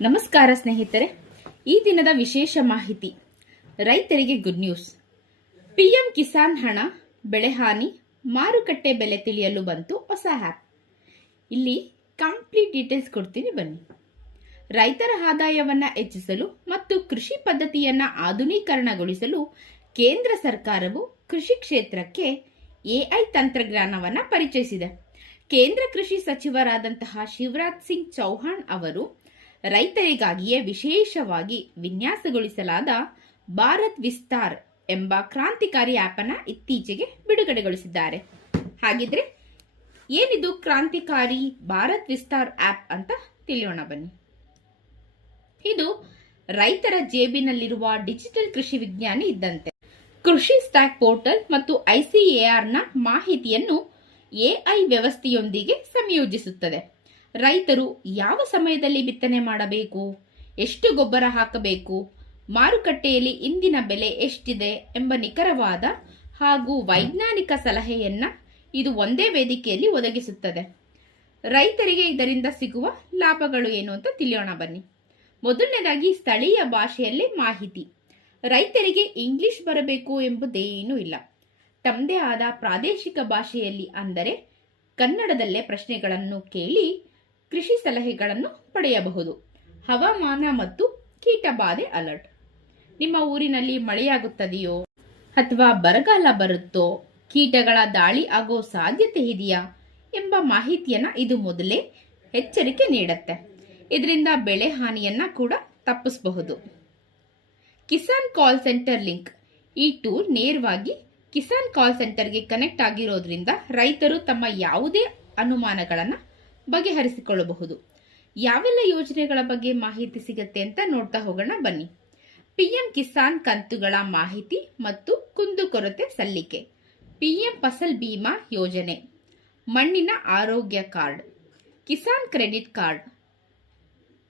ನಮಸ್ಕಾರ ಸ್ನೇಹಿತರೆ, ಈ ದಿನದ ವಿಶೇಷ ಮಾಹಿತಿ. ರೈತರಿಗೆ ಗುಡ್ ನ್ಯೂಸ್. ಪಿಎಂ ಕಿಸಾನ್ ಹಣ, ಬೆಳೆಹಾನಿ, ಮಾರುಕಟ್ಟೆ ಬೆಲೆ ತಿಳಿಯಲು ಬಂತು ಹೊಸ ಆ್ಯಪ್. ಇಲ್ಲಿ ಕಂಪ್ಲೀಟ್ ಡೀಟೇಲ್ಸ್ ಕೊಡ್ತೀನಿ, ಬನ್ನಿ. ರೈತರ ಆದಾಯವನ್ನ ಹೆಚ್ಚಿಸಲು ಮತ್ತು ಕೃಷಿ ಪದ್ಧತಿಯನ್ನ ಆಧುನೀಕರಣಗೊಳಿಸಲು ಕೇಂದ್ರ ಸರ್ಕಾರವು ಕೃಷಿ ಕ್ಷೇತ್ರಕ್ಕೆ ಎಐ ತಂತ್ರಜ್ಞಾನವನ್ನ ಪರಿಚಯಿಸಿದೆ. ಕೇಂದ್ರ ಕೃಷಿ ಸಚಿವರಾದಂತಹ ಶಿವರಾಜ್ ಸಿಂಗ್ ಚೌಹಾಣ್ ಅವರು ರೈತರಿಗಾಗಿಯೇ ವಿಶೇಷವಾಗಿ ವಿನ್ಯಾಸಗೊಳಿಸಲಾದ ಭಾರತ್ ವಿಸ್ತಾರ್ ಎಂಬ ಕ್ರಾಂತಿಕಾರಿ ಆಪ್ ಅನ್ನು ಇತ್ತೀಚೆಗೆ ಬಿಡುಗಡೆಗೊಳಿಸಿದ್ದಾರೆ. ಹಾಗಿದ್ರೆ ಏನಿದು ಕ್ರಾಂತಿಕಾರಿ ಭಾರತ್ ವಿಸ್ತಾರ್ ಆಪ್ ಅಂತ ತಿಳಿಯೋಣ, ಬನ್ನಿ. ಇದು ರೈತರ ಜೇಬಿನಲ್ಲಿರುವ ಡಿಜಿಟಲ್ ಕೃಷಿ ವಿಜ್ಞಾನಿ ಇದ್ದಂತೆ. ಕೃಷಿ ಸ್ಟ್ಯಾಕ್ ಪೋರ್ಟಲ್ ಮತ್ತು ICAR ನ ಮಾಹಿತಿಯನ್ನು ಎಐ ವ್ಯವಸ್ಥೆಯೊಂದಿಗೆ ಸಂಯೋಜಿಸುತ್ತದೆ. ರೈತರು ಯಾವ ಸಮಯದಲ್ಲಿ ಬಿತ್ತನೆ ಮಾಡಬೇಕು, ಎಷ್ಟು ಗೊಬ್ಬರ ಹಾಕಬೇಕು, ಮಾರುಕಟ್ಟೆಯಲ್ಲಿ ಇಂದಿನ ಬೆಲೆ ಎಷ್ಟಿದೆ ಎಂಬ ನಿಖರವಾದ ಹಾಗೂ ವೈಜ್ಞಾನಿಕ ಸಲಹೆಯನ್ನ ಇದು ಒಂದೇ ವೇದಿಕೆಯಲ್ಲಿ ಒದಗಿಸುತ್ತದೆ. ರೈತರಿಗೆ ಇದರಿಂದ ಸಿಗುವ ಲಾಭಗಳು ಏನು ಅಂತ ತಿಳಿಯೋಣ, ಬನ್ನಿ. ಮೊದಲನೇದಾಗಿ ಸ್ಥಳೀಯ ಭಾಷೆಯಲ್ಲೇ ಮಾಹಿತಿ. ರೈತರಿಗೆ ಇಂಗ್ಲಿಷ್ ಬರಬೇಕು ಎಂಬುದೇನೂ ಇಲ್ಲ. ತಮ್ಮದೇ ಆದ ಪ್ರಾದೇಶಿಕ ಭಾಷೆಯಲ್ಲಿ, ಅಂದರೆ ಕನ್ನಡದಲ್ಲೇ ಪ್ರಶ್ನೆಗಳನ್ನು ಕೇಳಿ ಕೃಷಿ ಸಲಹೆಗಳನ್ನು ಪಡೆಯಬಹುದು. ಹವಾಮಾನ ಮತ್ತು ಕೀಟಬಾಧೆ ಅಲರ್ಟ್. ನಿಮ್ಮ ಊರಿನಲ್ಲಿ ಮಳೆಯಾಗುತ್ತದೆಯೋ ಅಥವಾ ಬರಗಾಲ ಬರುತ್ತೋ, ಕೀಟಗಳ ದಾಳಿ ಆಗೋ ಸಾಧ್ಯತೆ ಇದೆಯಾ ಎಂಬ ಮಾಹಿತಿಯನ್ನ ಇದು ಮೊದಲೇ ಎಚ್ಚರಿಕೆ ನೀಡುತ್ತೆ. ಇದರಿಂದ ಬೆಳೆ ಹಾನಿಯನ್ನ ಕೂಡ ತಪ್ಪಿಸಬಹುದು. Kisan call centre link. ಈ ಟೂಲ್ ನೇರವಾಗಿ ಕಿಸಾನ್ ಕಾಲ್ ಸೆಂಟರ್ಗೆ ಕನೆಕ್ಟ್ ಆಗಿರೋದ್ರಿಂದ ರೈತರು ತಮ್ಮ ಯಾವುದೇ ಅನುಮಾನಗಳನ್ನು ಬಗೆಹರಿಸಿಕೊಳ್ಳಬಹುದು. ಯಾವೆಲ್ಲ ಯೋಜನೆಗಳ ಬಗ್ಗೆ ಮಾಹಿತಿ ಸಿಗುತ್ತೆ ಅಂತ ನೋಡ್ತಾ ಹೋಗೋಣ, ಬನ್ನಿ. ಪಿಎಂ ಕಿಸಾನ್ ಕಂತುಗಳ ಮಾಹಿತಿ ಮತ್ತು ಕುಂದುಕೊರತೆ ಸಲ್ಲಿಕೆ, ಪಿಎಂ ಫಸಲ್ ಬಿಮಾ ಯೋಜನೆ, ಮಣ್ಣಿನ ಆರೋಗ್ಯ ಕಾರ್ಡ್, ಕಿಸಾನ್ ಕ್ರೆಡಿಟ್ ಕಾರ್ಡ್,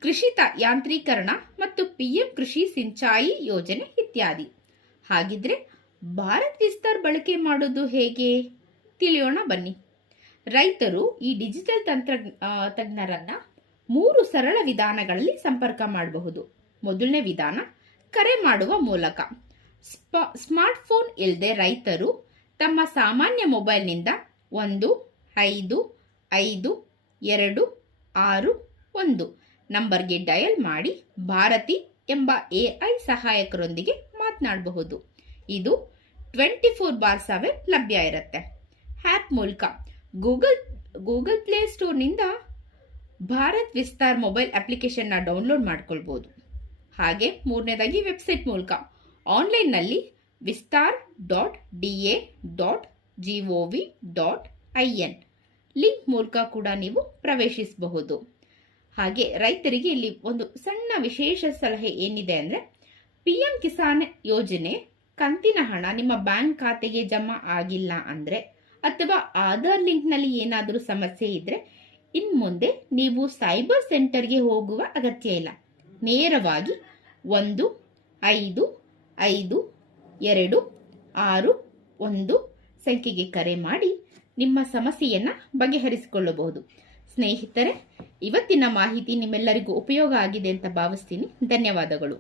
ಕೃಷಿ ಯಾಂತ್ರೀಕರಣ ಮತ್ತು ಪಿಎಂ ಕೃಷಿ ಸಿಂಚಾಯಿ ಯೋಜನೆ ಇತ್ಯಾದಿ. ಹಾಗಿದ್ರೆ ಭಾರತ್ ವಿಸ್ತಾರ್ ಬಳಕೆ ಮಾಡೋದು ಹೇಗೆ ತಿಳಿಯೋಣ, ಬನ್ನಿ. ರೈತರು ಈ ಡಿಜಿಟಲ್ ತಜ್ಞರನ್ನ 3 ಸರಳ ವಿಧಾನಗಳಲ್ಲಿ ಸಂಪರ್ಕ ಮಾಡಬಹುದು. ಮೊದಲನೇ ವಿಧಾನ, ಕರೆ ಮಾಡುವ ಮೂಲಕ. ಸ್ಮಾರ್ಟ್ಫೋನ್ ಇಲ್ಲದೆ ರೈತರು ತಮ್ಮ ಸಾಮಾನ್ಯ ಮೊಬೈಲ್ನಿಂದ 1552661 ನಂಬರ್ಗೆ ಡಯಲ್ ಮಾಡಿ ಭಾರತಿ ಎಂಬ ಎಐ ಸಹಾಯಕರೊಂದಿಗೆ ಮಾತನಾಡಬಹುದು. ಇದು 24/7 ಲಭ್ಯ ಇರುತ್ತೆ. ಆ್ಯಪ್ ಮೂಲಕ Google play ಸ್ಟೋರ್ನಿಂದ Bharat Vistar mobile ಅಪ್ಲಿಕೇಶನ್ನ ಡೌನ್ಲೋಡ್ ಮಾಡ್ಕೊಳ್ಬಹುದು. ಹಾಗೆ ಮೂರನೇದಾಗಿ ವೆಬ್ಸೈಟ್ ಮೂಲಕ ಆನ್ಲೈನ್ನಲ್ಲಿ vistar.da.gov.in ಲಿಂಕ್ ಮೂಲಕ ಕೂಡ ನೀವು ಪ್ರವೇಶಿಸಬಹುದು. ಹಾಗೆ ರೈತರಿಗೆ ಇಲ್ಲಿ ಒಂದು ಸಣ್ಣ ವಿಶೇಷ ಸಲಹೆ ಏನಿದೆ ಅಂದರೆ, ಪಿಎಂ ಕಿಸಾನ್ ಯೋಜನೆ ಕಂತಿನ ಹಣ ನಿಮ್ಮ ಬ್ಯಾಂಕ್ ಖಾತೆಗೆ ಜಮಾ ಆಗಿಲ್ಲ ಅಂದರೆ ಅಥವಾ ಆಧಾರ್ ಲಿಂಕ್ನಲ್ಲಿ ಏನಾದರೂ ಸಮಸ್ಯೆ ಇದ್ರೆ ಇನ್ನು ಮುಂದೆ ನೀವು ಸೈಬರ್ ಸೆಂಟರ್ಗೆ ಹೋಗುವ ಅಗತ್ಯ ಇಲ್ಲ. ನೇರವಾಗಿ 1552661 ಸಂಖ್ಯೆಗೆ ಕರೆ ಮಾಡಿ ನಿಮ್ಮ ಸಮಸ್ಯೆಯನ್ನ ಬಗೆಹರಿಸಿಕೊಳ್ಳಬಹುದು. ಸ್ನೇಹಿತರೆ, ಇವತ್ತಿನ ಮಾಹಿತಿ ನಿಮ್ಮೆಲ್ಲರಿಗೂ ಉಪಯೋಗ ಆಗಿದೆ ಅಂತ ಭಾವಿಸ್ತೀನಿ. ಧನ್ಯವಾದಗಳು.